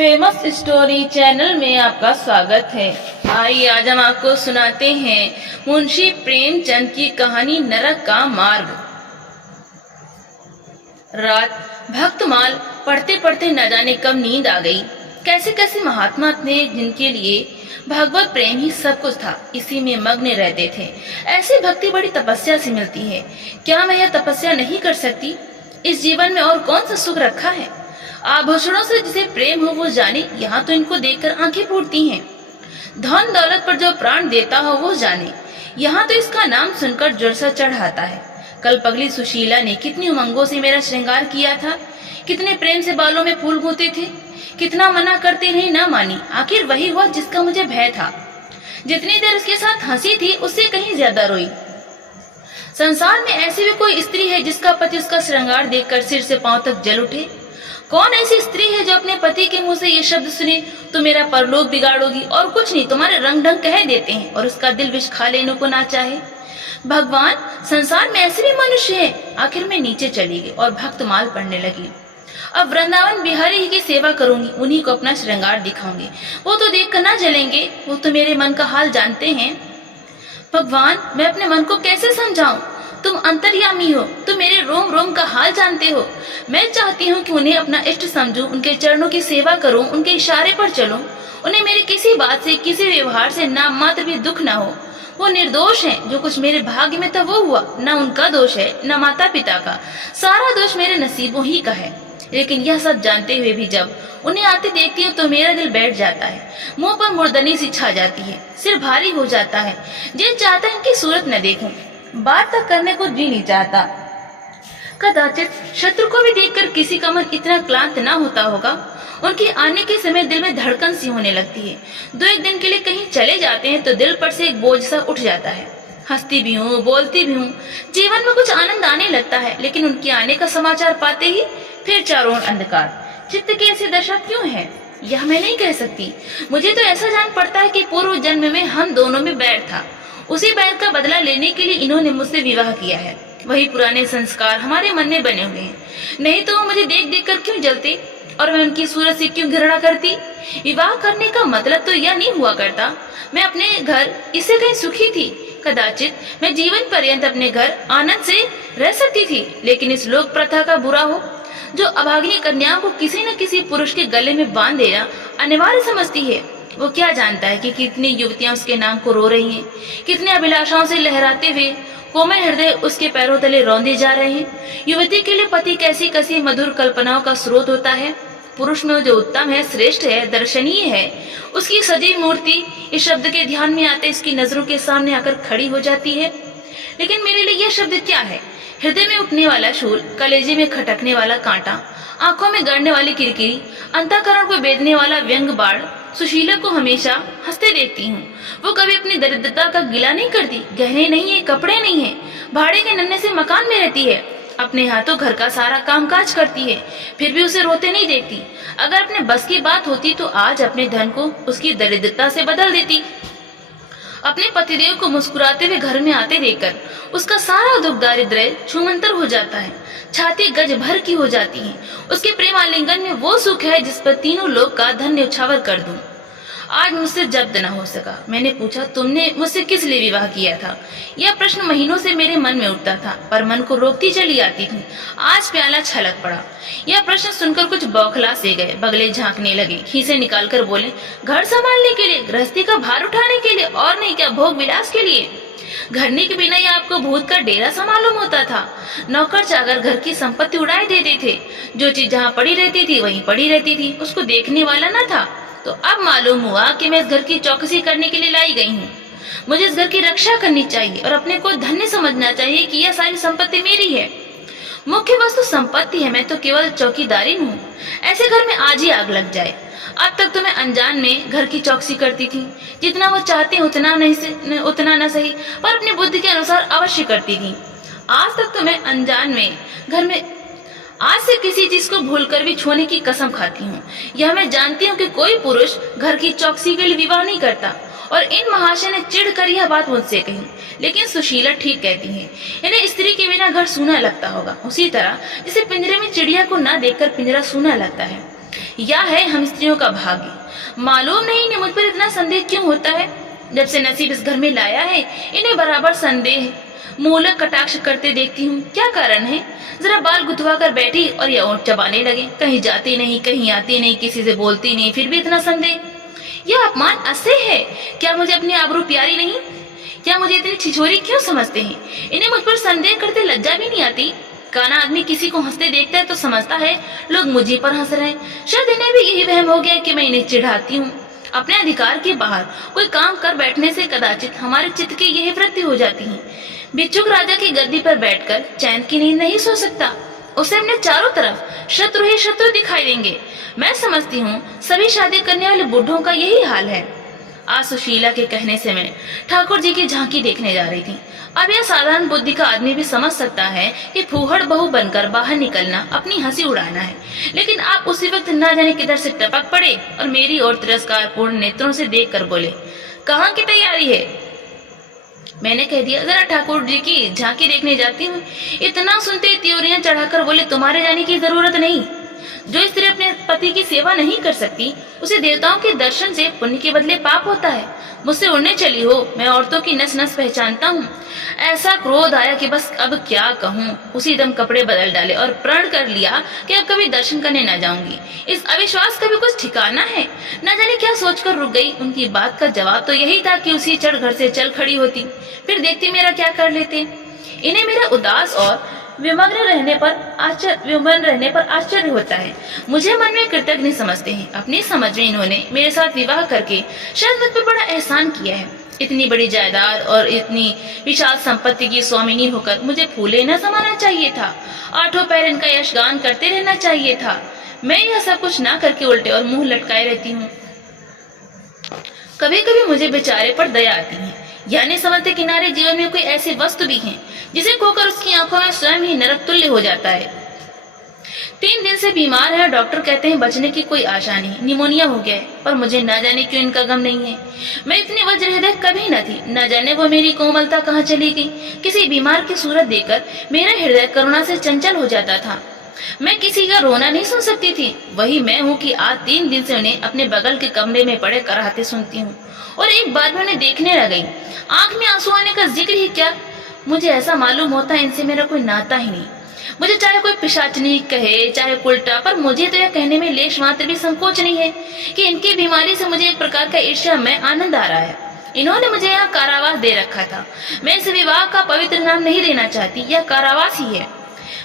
Famous story channel में आपका स्वागत है। आइए आज हम आपको सुनाते हैं मुंशी प्रेमचंद की कहानी नरक का मार्ग। रात भक्तमाल पढ़ते पढ़ते न जाने कब नींद आ गई। कैसे कैसे महात्मा थे जिनके लिए भगवत प्रेम ही सब कुछ था, इसी में मग्न रहते थे। ऐसी भक्ति बड़ी तपस्या से मिलती है। क्या मैं यह तपस्या नहीं कर सकती? इस जीवन में और कौन सा सुख रखा है? आभूषणों से जिसे प्रेम हो वो जाने, यहाँ तो इनको देखकर आंखें फूटती हैं। धन दौलत पर जो प्राण देता हो वो जाने, यहाँ तो इसका नाम सुनकर जोर सा चढ़ाता है। कल पगली सुशीला ने कितनी उमंगों से मेरा श्रृंगार किया था, कितने प्रेम से बालों में फूल गूंथे थे, कितना मना करते रही ना मानी। आखिर वही हुआ जिसका मुझे भय था। जितनी देर उसके साथ हंसी थी उससे कहीं ज्यादा रोई। संसार में ऐसी भी कोई स्त्री है जिसका पति उसका श्रृंगार देखकर सिर से पांव तक जल उठे? कौन ऐसी स्त्री है जो अपने पति के मुंह से ये शब्द सुने, तो मेरा परलोक बिगाड़ोगी और कुछ नहीं, तुम्हारे रंग ढंग कह देते हैं, और उसका दिल विष खा लेने को ना चाहे? भगवान, संसार में ऐसे भी मनुष्य हैं। आखिर मैं नीचे चली गई और भक्तमाल पढ़ने लगी। अब वृंदावन बिहारी ही की सेवा करूंगी, उन्हीं को अपना श्रृंगार दिखाऊंगी। वो तो देख कर ना जलेंगे, वो तो मेरे मन का हाल जानते हैं। भगवान, मैं अपने मन को कैसे समझाऊं? तुम अंतर्यामी हो, तुम मेरे रोम रोम का हाल जानते हो। मैं चाहती हूँ कि उन्हें अपना इष्ट समझूं, उनके चरणों की सेवा करूं, उनके इशारे पर चलूं। उन्हें मेरी किसी बात से, किसी व्यवहार से नाम मात्र भी दुख न हो। वो निर्दोष हैं, जो कुछ मेरे भाग्य में था वो हुआ। न उनका दोष है, न माता पिता का, सारा दोष मेरे नसीबों ही का है। लेकिन यह सब जानते हुए भी जब उन्हें आते देखती हूँ तो मेरा दिल बैठ जाता है। मुंह पर मुर्दनी सी छा जाती है, सिर भारी हो जाता है। जी चाहता है इनकी सूरत न देखूं, बात तक करने को जी नहीं चाहता। कदाचित शत्रु को भी देखकर किसी का मन इतना क्लांत ना होता होगा। उनके आने के समय दिल में धड़कन सी होने लगती है। दो एक दिन के लिए कहीं चले जाते हैं तो दिल पर से एक बोझ सा उठ जाता है। हंसती भी हूँ, बोलती भी हूँ, जीवन में कुछ आनंद आने लगता है। लेकिन उनके आने का समाचार पाते ही फिर चारों ओर अंधकार। चित्त की ऐसी दशा क्यों है, यह मैं नहीं कह सकती। मुझे तो ऐसा जान पड़ता है कि पूर्व जन्म में हम दोनों में बैर था। उसी बैर का बदला लेने के लिए इन्होंने मुझसे विवाह किया है। वही पुराने संस्कार हमारे मन में बने हुए हैं। नहीं तो वो मुझे देख देख कर क्यों जलते और मैं उनकी सूरत से क्यों घृणा करती? विवाह करने का मतलब तो यह नहीं हुआ करता मैं अपने घर इससे कहीं सुखी थी। कदाचित मैं जीवन पर्यंत अपने घर आनंद से रह सकती थी। लेकिन इस लोक प्रथा का बुरा हो जो अभागिनी कन्याओं को किसी न किसी पुरुष के गले में बांध देना अनिवार्य समझती है। वो क्या जानता है कि कितनी युवतियां उसके नाम को रो रही हैं, कितने अभिलाषाओं से लहराते हुए कोमल हृदय उसके पैरों तले रौंदे जा रहे हैं। युवती के लिए पति कैसी कैसी मधुर कल्पनाओं का स्रोत होता है। पुरुष में जो उत्तम है, श्रेष्ठ है, दर्शनीय है, उसकी सजीव मूर्ति इस शब्द के ध्यान में आते इसकी नजरों के सामने आकर खड़ी हो जाती है। लेकिन मेरे लिए यह शब्द क्या है? हृदय में उठने वाला शूल, कलेजे में खटकने वाला कांटा, आंखों में गड़ने वाली किरकिरी, अंतःकरण को बेधने वाला व्यंग बाण। सुशीला को हमेशा हंसते देखती हूँ। वो कभी अपनी दरिद्रता का गिला नहीं करती। गहने नहीं है, कपड़े नहीं है, भाड़े के नन्हे से मकान में रहती है। अपने हाथों घर का सारा कामकाज करती है, फिर भी उसे रोते नहीं देखती। अगर अपने बस की बात होती तो आज अपने धन को उसकी दरिद्रता से बदल देती। अपने पतिदेव को मुस्कुराते हुए घर में आते देखकर उसका सारा दुख दारिद्र्य छूमंतर हो जाता है। छाती गज भर की हो जाती है। उसके प्रेम आलिंगन में वो सुख है जिस पर तीनों लोग का धन न्यौछावर कर दूं। आज मुझसे जब्त न हो सका। मैंने पूछा, तुमने मुझसे किस लिए विवाह किया था? यह प्रश्न महीनों से मेरे मन में उठता था, पर मन को रोकती चली आती थी। आज प्याला छलक पड़ा। यह प्रश्न सुनकर कुछ बौखला से गए, बगले झांकने लगे, खीसे निकालकर बोले, घर संभालने के लिए, गृहस्थी का भार उठाने के लिए, और नहीं क्या भोग विलास के लिए? घरनी के बिना यह आपको भूत का डेरा सा मालूम होता था। नौकर चाकर घर की संपत्ति उड़ाए देते थे। जो चीज जहाँ पड़ी रहती थी वहीं पड़ी रहती थी, उसको देखने वाला न था। तो अब मालूम हुआ कि मैं इस घर की चौकसी करने के लिए लाई गई हूँ। मुझे इस घर की रक्षा करनी चाहिए और अपने को धन्य समझना चाहिए कि यह सारी संपत्ति मेरी है। मुख्य वस्तु संपत्ति है, मैं तो केवल चौकीदारी हूँ। ऐसे घर में आज ही आग लग जाए। अब तक तो मैं अनजान में घर की चौकसी करती थी। जितना वो चाहते उतना न सही, पर अपनी बुद्धि के अनुसार अवश्य करती थी। आज तक तो मैं अनजान में घर में आज से किसी चीज को भूलकर भी छूने की कसम खाती हूँ। यह मैं जानती हूँ कि कोई पुरुष घर की चौकसी के लिए विवाह नहीं करता। और इन महाशय ने चिढ़ कर यह बात मुझसे कही। लेकिन सुशीला ठीक कहती है, इन्हें स्त्री के बिना घर सूना लगता होगा, उसी तरह जैसे पिंजरे में चिड़िया को न देखकर पिंजरा सूना लगता है। या है हम स्त्रियों का भाग्य। मालूम नहीं इन्हें मुझ पर इतना संदेह क्यों होता है। जब से नसीब इस घर में लाया है इन्हें बराबर संदेह मूलक कटाक्ष करते देखती हूँ। क्या कारण है? जरा बाल गुथवा कर बैठी और ये ओंठ चबाने लगे। कहीं जाती नहीं, कहीं आती नहीं, किसी से बोलती नहीं, फिर भी इतना संदेह। यह अपमान असह्य है। क्या मुझे अपनी आबरू प्यारी नहीं? क्या मुझे इतनी छिछोरी क्यों समझते हैं? इन्हें मुझ पर संदेह करते लज्जा भी नहीं आती। काना आदमी किसी को हंसते देखता है तो समझता है लोग मुझे पर हंस रहे हैं। शायद इन्हें भी यही वहम हो गया कि मैं इन्हें चिढ़ाती हूँ। अपने अधिकार के बाहर कोई काम कर बैठने से कदाचित हमारे चित्त की यही वृत्ति हो जाती है। भिक्षुक राजा की गद्दी पर बैठकर चैन की नींद नहीं सो सकता। उसे अपने चारों तरफ शत्रु ही शत्रु दिखाई देंगे। मैं समझती हूँ सभी शादी करने वाले बूढ़ों का यही हाल है। आज सुशीला के कहने से मैं ठाकुर जी की झांकी देखने जा रही थी। अब यह साधारण बुद्धि का आदमी भी समझ सकता है कि फूहड़ बहू बनकर बाहर निकलना अपनी हंसी उड़ाना है। लेकिन आप उसी वक्त न जाने किधर से टपक पड़े और मेरी ओर तिरस्कारपूर्ण नेत्रों से देखकर बोले, कहाँ की तैयारी है? मैंने कह दिया, जरा ठाकुर जी की झांकी देखने जाती हूँ। इतना सुनते त्योरियां चढ़ाकर बोले, तुम्हारे जाने की जरूरत नहीं। जो स्त्री अपने पति की सेवा नहीं कर सकती उसे देवताओं के दर्शन से पुण्य के बदले पाप होता है। मुझसे उड़ने चली हो। मैं औरतों की नस नस पहचानता हूँ। ऐसा क्रोध आया कि बस अब क्या कहूँ। उसी दम कपड़े बदल डाले और प्रण कर लिया कि अब कभी दर्शन करने न जाऊंगी। इस अविश्वास का भी कुछ ठिकाना है? न जाने क्या सोचकर रुक गई। उनकी बात का जवाब तो यही था कि उसी चढ़ घर से चल खड़ी होती, फिर देखती मेरा क्या कर लेते। इन्हें मेरा उदास और विमग्न रहने पर आश्चर्य होता है। मुझे मन में कृतज्ञ समझते हैं। अपनी समझ में इन्होंने मेरे साथ विवाह करके शायद मुझ पर बड़ा एहसान किया है। इतनी बड़ी जायदाद और इतनी विशाल संपत्ति की स्वामिनी होकर मुझे फूले न समाना चाहिए था। आठों पैर इनका यशगान करते रहना चाहिए था। मैं यह सब कुछ ना करके उल्टे और मुंह लटकाए रहती हूँ। कभी कभी मुझे बेचारे पर दया आती है। यानी समझते किनारे जीवन में कोई ऐसी वस्तु भी है जिसे खोकर उसकी आंखों में स्वयं ही नरक तुल्य हो जाता है। 3 दिन से बीमार है और डॉक्टर कहते हैं बचने की कोई आशा नहीं, निमोनिया हो गया है। पर मुझे न जाने क्यों इनका गम नहीं है। मैं इतनी वज्र हृदय कभी न थी। न जाने वो मेरी कोमलता कहाँ चली गई। किसी बीमार की सूरत देखकर मेरा हृदय करुणा से चंचल हो जाता था। मैं किसी का रोना नहीं सुन सकती थी। वही मैं हूँ कि आज 3 दिन से उन्हें अपने बगल के कमरे में पड़े कराहते सुनती हूँ और एक बार में उन्हें देखने लग गई। आंख में आंसू आने का जिक्र ही क्या। मुझे ऐसा मालूम होता है इनसे मेरा कोई नाता ही नहीं। मुझे चाहे कोई पिशाचनी कहे चाहे उल्टा, पर मुझे तो यह कहने में लेश मात्र भी संकोच नहीं है कि इनकी बीमारी से मुझे एक प्रकार का ईर्ष्या में आनंद आ रहा है। इन्होंने मुझे यहाँ कारावास दे रखा था। मैं इस विवाह का पवित्र नाम नहीं देना चाहती, यह कारावास ही है।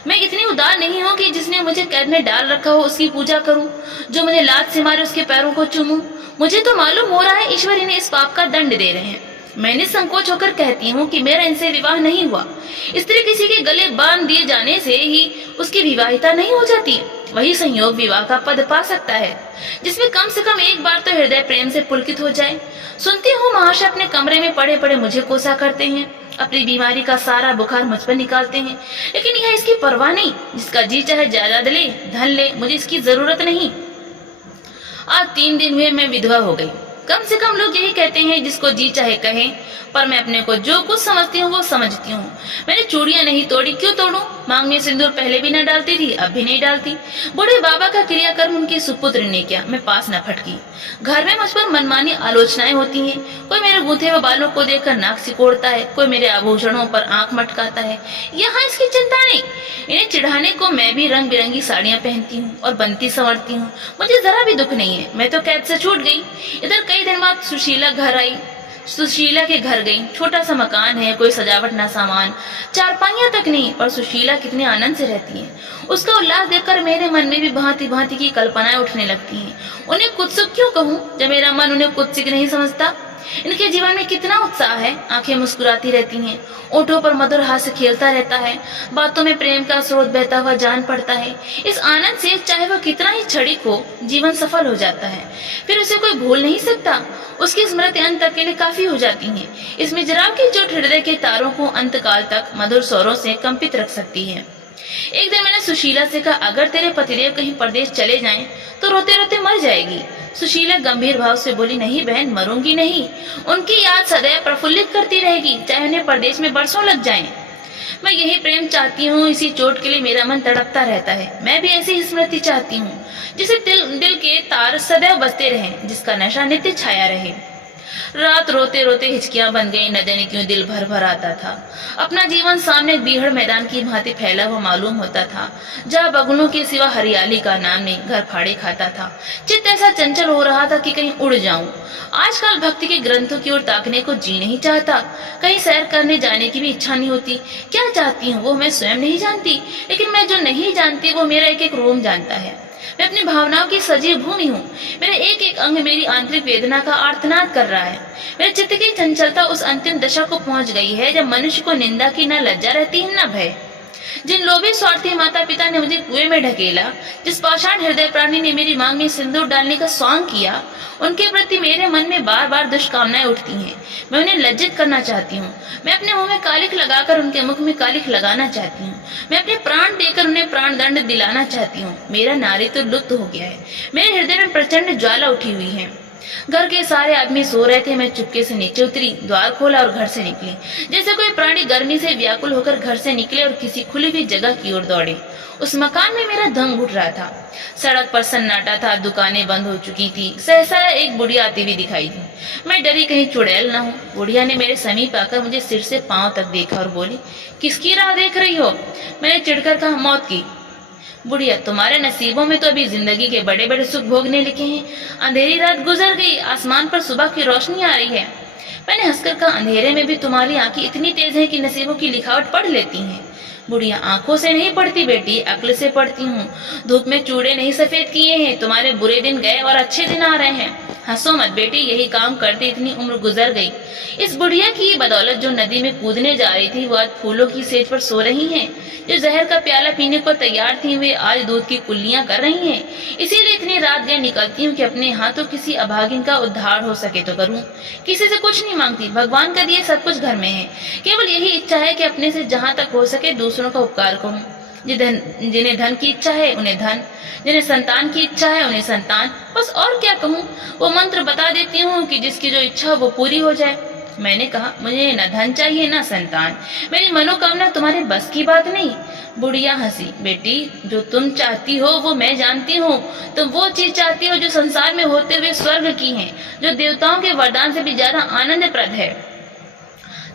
मैं इतनी उदार नहीं हूँ कि जिसने मुझे कैद में डाल रखा हो उसकी पूजा करूँ, जो मुझे लात से मारे उसके पैरों को चूमूं। मुझे तो मालूम हो रहा है ईश्वर इन्हें इस पाप का दंड दे रहे हैं। मैंने संकोच होकर कहती हूँ कि मेरा इनसे विवाह नहीं हुआ। स्त्री किसी के गले बांध दिए जाने से ही उसकी विवाहिता नहीं हो जाती। वही संयोग विवाह का पद पा सकता है जिसमें कम से कम एक बार तो हृदय प्रेम से पुलकित हो जाए। सुनती हूँ महाशय अपने कमरे में पड़े पड़े मुझे कोसा करते हैं, अपनी बीमारी का सारा बुखार मुझ पर निकालते हैं। लेकिन यह इसकी परवाह नहीं। जिसका जी चाहे जायदाद ले, धन ले, मुझे इसकी जरूरत नहीं। आज 3 दिन हुए मैं विधवा हो गई। कम से कम लोग यही कहते हैं जिसको जी चाहे कहें, पर मैं अपने को जो कुछ समझती हूँ वो समझती हूँ। मैंने चूड़ियां नहीं तोड़ी, क्यों तोड़ूं? मांग में सिंदूर पहले भी न डालती थी, अब भी नहीं डालती। बूढ़े बाबा का क्रियाकर्म उनके सुपुत्र ने किया, मैं पास न फटकी। घर में मुझ पर मनमानी आलोचनाएं होती हैं। कोई मेरे गूंथे हुए बालों को देखकर नाक सिकोड़ता है, कोई मेरे आभूषणों पर आंख मटकाता है। यहाँ इसकी चिंता नहीं। इन्हें चिढ़ाने को मैं भी रंग बिरंगी साड़ियां पहनती हूँ और बनती संवरती हूँ। मुझे जरा भी दुख नहीं है। मैं तो कैद से छूट गई। इधर कई दिन बाद सुशीला घर आई। सुशीला के घर गई। छोटा सा मकान है, कोई सजावट ना सामान, चारपाइयां तक नहीं, पर सुशीला कितने आनंद से रहती है। उसका उल्लास देखकर मेरे मन में भी भांति भांति की कल्पनाएं उठने लगती हैं। उन्हें कुत्सित क्यों कहूँ जब मेरा मन उन्हें कुत्सित नहीं समझता। इनके जीवन में कितना उत्साह है। आंखें मुस्कुराती रहती हैं, ओठों पर मधुर हास्य खेलता रहता है, बातों में प्रेम का स्रोत बहता हुआ जान पड़ता है। इस आनंद से चाहे वह कितना ही क्षणिक हो, जीवन सफल हो जाता है। फिर उसे कोई भूल नहीं सकता। उसकी स्मृति अंत तक के लिए काफी हो जाती है। इसमें जरा की चोट हृदय के तारों को अंतकाल तक मधुर स्वरों से कंपित रख सकती है। एक दिन मैंने सुशीला से कहा, अगर तेरे पतिदेव कहीं परदेश चले जाएं तो रोते रोते मर जाएगी। सुशीला गंभीर भाव से बोली, नहीं बहन, मरूंगी नहीं। उनकी याद सदैव प्रफुल्लित करती रहेगी, चाहे उन्हें परदेश में बरसों लग जाएं। मैं यही प्रेम चाहती हूँ, इसी चोट के लिए मेरा मन तड़पता रहता है। मैं भी ऐसी ही स्मृति चाहती हूँ, जिसे दिल के तार सदैव बजते रहें, जिसका नशा नित्य छाया रहे। रात रोते रोते हिचकियां बन गई, न जाने क्यों दिल भर भर आता था। अपना जीवन सामने एक बीहड़ मैदान की भांति फैला हुआ मालूम होता था, जहाँ बगुलों के सिवा हरियाली का नाम नहीं, घर फाड़े खाता था। चित्त ऐसा चंचल हो रहा था कि कहीं उड़ जाऊं। आजकल भक्ति के ग्रंथों की ओर ताकने को जी नहीं चाहता, कहीं सैर करने जाने की भी इच्छा नहीं होती। क्या चाहती हूँ वो मैं स्वयं नहीं जानती, लेकिन मैं जो नहीं जानती वो मेरा एक एक रोम जानता है। मैं अपनी भावनाओं की सजीव भूमि हूँ। मेरे एक एक अंग मेरी आंतरिक वेदना का आर्तनाद कर रहा है। मेरे चित्त की चंचलता उस अंतिम दशा को पहुंच गई है जब मनुष्य को निंदा की न लज्जा रहती है न भय। जिन लोभी स्वार्थी माता पिता ने मुझे कुएं में ढकेला, जिस पाषाण हृदय प्राणी ने मेरी मांग में सिंदूर डालने का सौंग किया, उनके प्रति मेरे मन में बार बार दुष्कामनाएं उठती हैं। मैं उन्हें लज्जित करना चाहती हूँ। मैं अपने मुंह में कालिख लगाकर उनके मुख में कालिख लगाना चाहती हूँ। मैं अपने प्राण देकर उन्हें प्राण दंड दिलाना चाहती हूँ। मेरा नारी तो लुप्त हो गया है। मेरे हृदय में प्रचंड ज्वाला उठी हुई है। घर के सारे आदमी सो रहे थे। मैं चुपके से नीचे उतरी, द्वार खोला और घर से निकली, जैसे कोई प्राणी गर्मी से व्याकुल होकर घर से निकले और किसी खुली हुई जगह की ओर दौड़े। उस मकान में मेरा दम घुट रहा था। सड़क पर सन्नाटा था, दुकानें बंद हो चुकी थी। सहसा एक बुढ़िया आती हुई दिखाई दी। मैं डरी कहीं चुड़ैल न हो। बुढ़िया ने मेरे समीप आकर मुझे सिर से पांव तक देखा और बोली, किसकी राह देख रही हो? मैंने चिढ़कर कहा, मौत की। बुढ़िया, तुम्हारे नसीबों में तो अभी जिंदगी के बड़े बड़े सुख भोगने लिखे हैं। अंधेरी रात गुजर गई, आसमान पर सुबह की रोशनी आ रही है। मैंने हंसकर कहा, अंधेरे में भी तुम्हारी आंखें इतनी तेज हैं कि नसीबों की लिखावट पढ़ लेती हैं। बुढ़िया, आंखों से नहीं पढ़ती बेटी, अक्ल से पढ़ती हूँ। धूप में चूड़े नहीं सफेद किए हैं। तुम्हारे बुरे दिन गए और अच्छे दिन आ रहे हैं। हंसो मत बेटी, यही काम करते इतनी उम्र गुजर गई। इस बुढ़िया की बदौलत जो नदी में कूदने जा रही थी वो आज फूलों की सेज पर सो रही हैं। जो जहर का प्याला पीने को तैयार थी वे आज दूध की कुल्लियां कर रही हैं। इसीलिए इतनी रात गए निकलती हूँ कि अपने हाथों किसी अभागिन का उद्धार हो सके तो करूँ। किसी से कुछ नहीं मांगती, भगवान का दिए सब कुछ घर में है। केवल यही इच्छा है कि अपने से जहाँ तक हो सके दूसरों का उपकार करूँ। जिन्हें धन की इच्छा है उन्हें धन, जिन्हें संतान की इच्छा है उन्हें संतान, बस और क्या कहूँ। वो मंत्र बता देती हूँ कि जिसकी जो इच्छा वो पूरी हो जाए। मैंने कहा, मुझे न धन चाहिए न संतान, मेरी मनोकामना तुम्हारे बस की बात नहीं। बुढ़िया हंसी, बेटी जो तुम चाहती हो वो मैं जानती हूँ। तुम वो चीज चाहती हो जो संसार में होते हुए स्वर्ग की है, जो देवताओं के वरदान से भी ज्यादा आनंदप्रद है,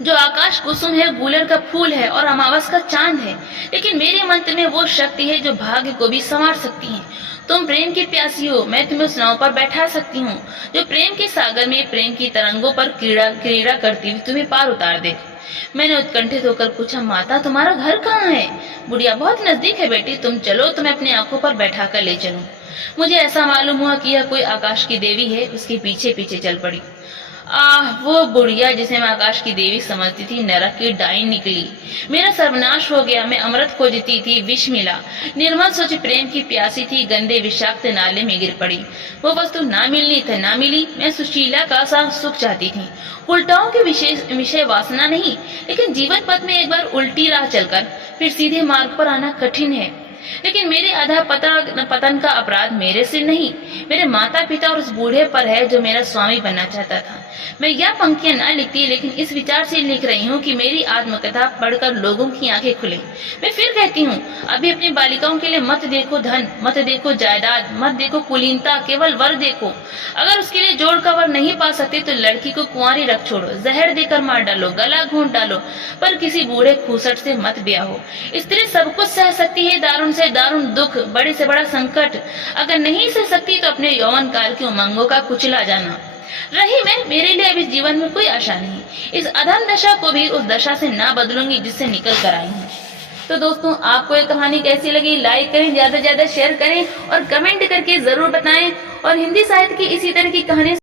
जो आकाश कुसुम है, गूलर का फूल है और अमावस का चांद है। लेकिन मेरे मंत्र में वो शक्ति है जो भाग्य को भी संवार सकती है। तुम प्रेम की प्यासी हो, मैं तुम्हें उस नाव पर बैठा सकती हूँ जो प्रेम के सागर में प्रेम की तरंगों पर क्रीड़ा करती हुई तुम्हें पार उतार दे। मैंने उत्कंठित होकर पूछा, माता तुम्हारा घर कहाँ है? बुढ़िया, बहुत नजदीक है बेटी, तुम चलो तो मैं अपनी आंखों पर बैठा कर ले चलूं। मुझे ऐसा मालूम हुआ कि यह कोई आकाश की देवी है। उसके पीछे पीछे चल पड़ी। वो बुढ़िया जिसे मैं आकाश की देवी समझती थी नरक की डाइन निकली। मेरा सर्वनाश हो गया। मैं अमृत खोजती थी, विष मिला। निर्मल सोच प्रेम की प्यासी थी, गंदे विषाक्त नाले में गिर पड़ी। वो वस्तु ना मिलनी थी, ना मिली। मैं सुशीला का सा सुख चाहती थी, उल्टाओं के विषय वासना नहीं। लेकिन जीवन पथ में एक बार उल्टी राह चलकर फिर सीधे मार्ग पर आना कठिन है। लेकिन मेरे अधा पतन का अपराध मेरे से नहीं, मेरे माता पिता और उस बूढ़े पर है जो मेरा स्वामी बनना चाहता था। मैं यह पंक्तियां न लिखती, लेकिन इस विचार से लिख रही हूँ कि मेरी आत्मकथा पढ़कर लोगों की आंखें खुले। मैं फिर कहती हूँ, अभी अपनी बालिकाओं के लिए मत देखो धन, मत देखो जायदाद, मत देखो कुलीनता, केवल वर देखो। अगर उसके लिए जोड़ का वर नहीं पा सकते तो लड़की को कुंवारी रख छोड़ो, जहर देकर मार डालो, गला घोंट डालो, पर किसी बूढ़े खूसट से मत ब्याहो। स्त्री सब कुछ सह सकती है, दारुण से दारुण दुख, बड़े से बड़ा संकट। अगर नहीं सह सकती तो अपने यौवन काल की उमंगों का कुचला जाना। रही मैं, मेरे लिए अभी जीवन में कोई आशा नहीं। इस अधम दशा को भी उस दशा से ना बदलूंगी जिससे निकल कर आई हूँ। तो दोस्तों, आपको ये कहानी कैसी लगी? लाइक करें, ज्यादा से ज्यादा शेयर करें और कमेंट करके जरूर बताएं। और हिंदी साहित्य की इसी तरह की कहानी